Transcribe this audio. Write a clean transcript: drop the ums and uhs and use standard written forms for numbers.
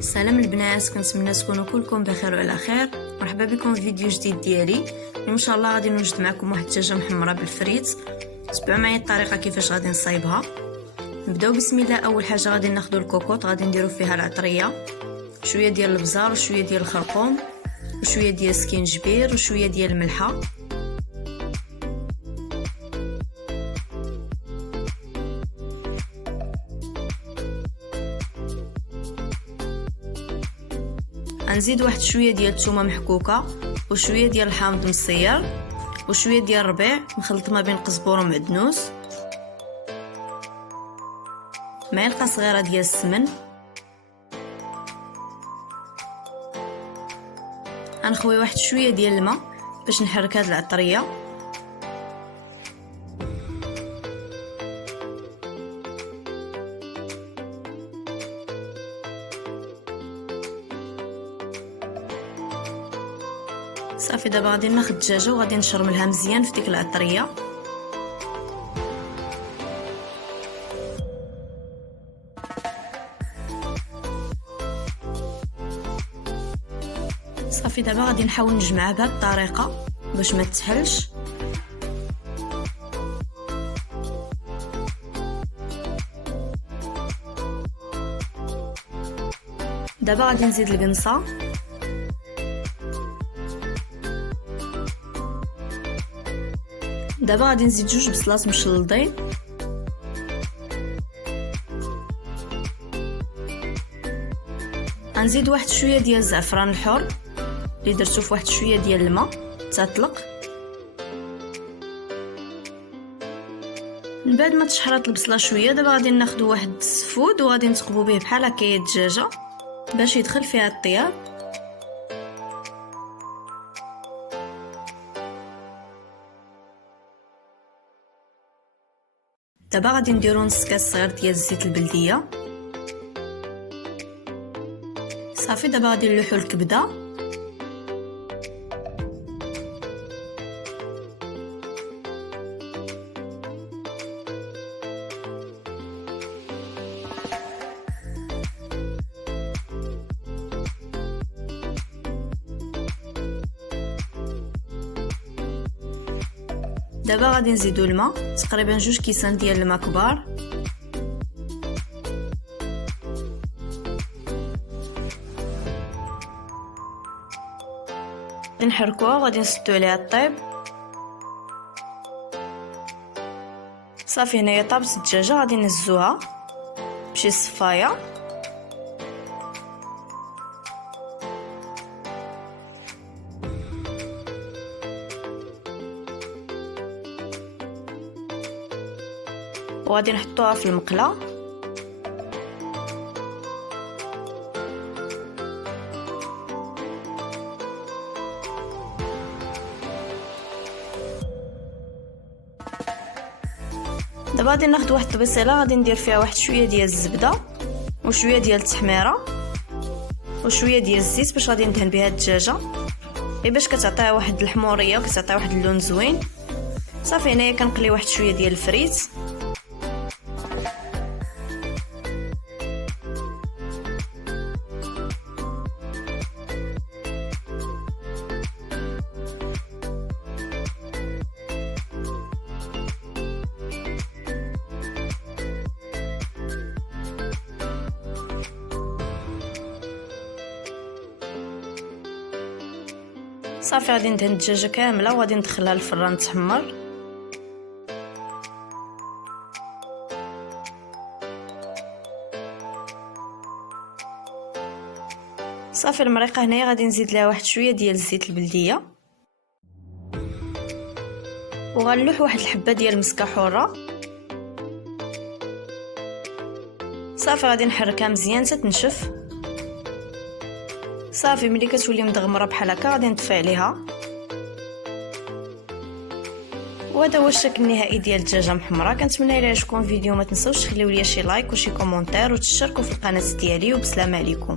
سلام البنات، كنتمنى تكونوا كلكم بخير وعلى خير. مرحبا بكم في فيديو جديد ديالي. ان شاء الله غادي نوجد معكم واحد الدجاجه محمره بالفريت. تبعوا معايا الطريقه كيفاش غادي نصايبها. نبداو بسم الله. اول حاجه غادي ناخذوا الكوكوط، غادي نديروا فيها العطريه، شويه ديال البزار وشويه ديال الخرقوم وشويه ديال السكينجبير وشويه ديال الملحه. غنزيد واحد شويه ديال الثومه محكوكه وشويه ديال الحامض مصير وشويه ديال الربيع مخلط ما بين قزبور ومعدنوس، معلقه صغيره ديال السمن. غنخوي واحد شويه ديال الماء باش نحرك هاد العطريه. صافي دابا غادي ناخذ الدجاجه وغادي نشرملها مزيان في ديك العطريه. صافي دابا غادي نحاول نجمعها بهذه الطريقه باش ما تسحلش. دابا غادي نزيد القنصه، دابا غادي نزيد جوج بصلات مشلضين، غنزيد واحد شويه ديال الزعفران الحر اللي درتو في واحد شويه ديال الماء تطلق. من بعد ما تشحرات البصله شويه دابا غادي ناخذوا واحد السفود وغادي نثقبوا به بحال هكايا الدجاجه باش يدخل فيها الطياب. دابا غادي نديرو نص كاس صغير ديال الزيت البلديه. صافي دابا غادي نلوحو الكبده، دابا غادي نزيدو الماء، تقريبا 2 كيسان ديال الماء كبار. نحركوها وغادي نسدو عليها الطيب. صافي هنايا طابت الدجاجه، غادي نهزوها بشي صفايه. وغادي نحطوها في المقله. دابا غادي ناخذ واحد الطبيصيله، غادي ندير فيها واحد شويه ديال الزبده وشويه ديال التحميره وشويه ديال الزيت باش غادي ندهن بها الدجاجه، غير باش كتعطيها واحد الحموريه وكتعطيها واحد اللون زوين. صافي هنايا كنقلي واحد شويه ديال الفريت. صافي غادي ندهن الدجاجه كامله وغادي ندخلها للفران تحمر. صافي المريقه هنايا غادي نزيد لها واحد شويه ديال الزيت البلديه وغنلوح واحد الحبه ديال المسكه حره. صافي غادي نحركها مزيان حتى تنشف. صافي ملي كتولي مدغمره بحال هكا غادي نطفي عليها. وهذا هو الشكل النهائي ديال الدجاجه محمره. كنتمنى الى عجبكم الفيديو ما تنساوش تخليو لي شي لايك وشي كومونتير وتشتركوا في القناه ديالي، وبسلامه عليكم.